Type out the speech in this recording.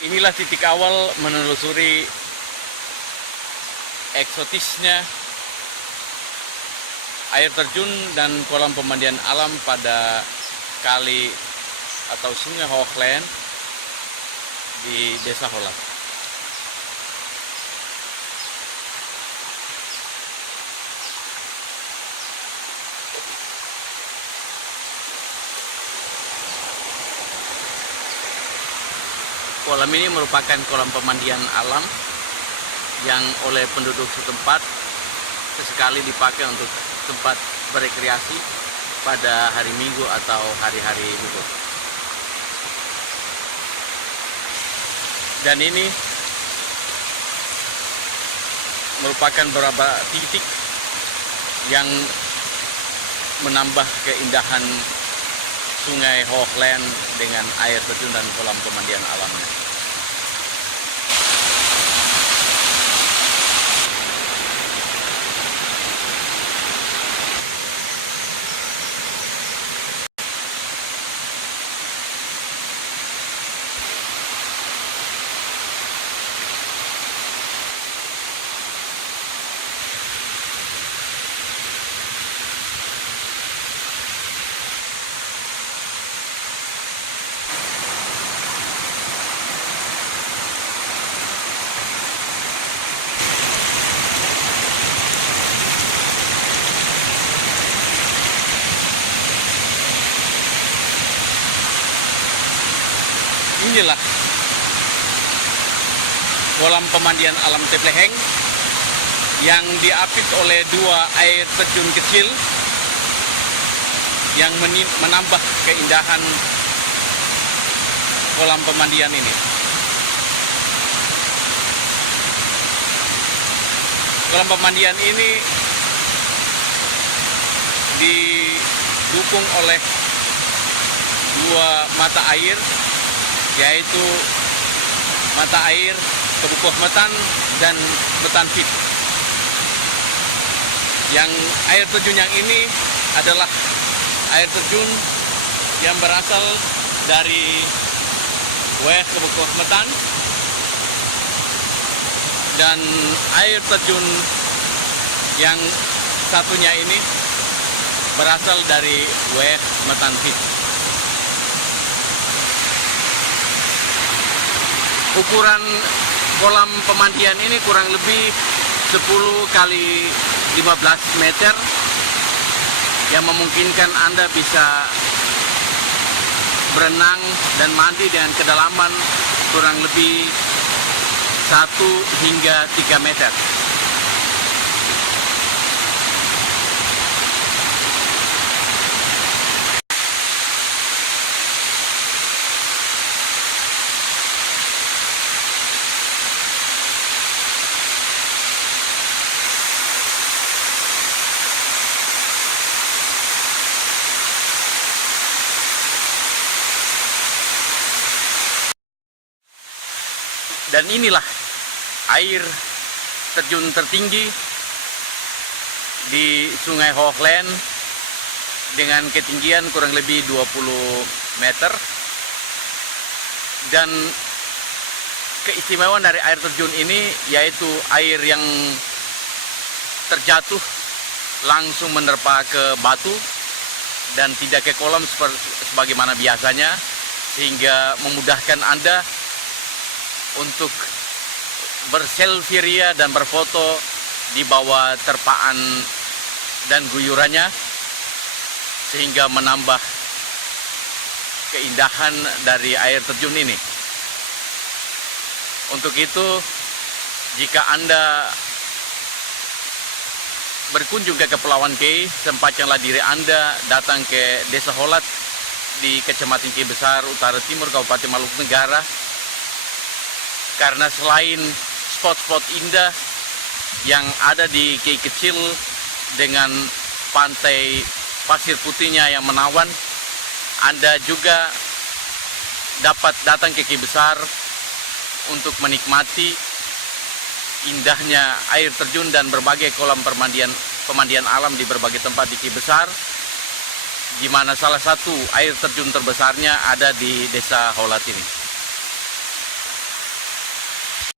Inilah titik awal menelusuri eksotisnya air terjun dan kolam pemandian alam pada kali atau sungai Hoogland di Desa Holat. Kolam ini merupakan kolam pemandian alam yang oleh penduduk setempat sesekali dipakai untuk tempat berekreasi pada hari Minggu atau hari-hari libur. Dan ini merupakan beberapa titik yang menambah keindahan sungai Hoogland dengan air terjun dan kolam pemandian alamnya. Inilah kolam pemandian alam Tepleheng yang diapit oleh dua air terjun kecil yang menambah keindahan kolam pemandian ini. Kolam pemandian ini didukung oleh dua mata air, yaitu mata air Kebukuh Metan dan Metan Fit. Yang air terjun yang ini adalah air terjun yang berasal dari Weh Kebukuh Metan, dan air terjun yang satunya ini berasal dari Weh Metan Fit. Ukuran kolam pemandian ini kurang lebih 10 kali 15 meter yang memungkinkan Anda bisa berenang dan mandi dengan kedalaman kurang lebih 1 hingga 3 meter. Dan inilah air terjun tertinggi di Sungai Hoogland dengan ketinggian kurang lebih 20 meter. Dan keistimewaan dari air terjun ini yaitu air yang terjatuh langsung menerpa ke batu dan tidak ke kolam sebagaimana biasanya, sehingga memudahkan Anda untuk berselfie ria dan berfoto di bawah terpaan dan guyurannya, sehingga menambah keindahan dari air terjun ini. Untuk itu, jika Anda berkunjung ke Kepulauan Kei, sempatkanlah diri Anda datang ke Desa Holat di Kecamatan Kei Besar, Utara Timur, Kabupaten Maluku Negara. Karena selain spot-spot indah yang ada di Kei Kecil dengan pantai pasir putihnya yang menawan, Anda juga dapat datang ke Kei Besar untuk menikmati indahnya air terjun dan berbagai kolam pemandian alam di berbagai tempat di Kei Besar, di mana salah satu air terjun terbesarnya ada di Desa Holat ini.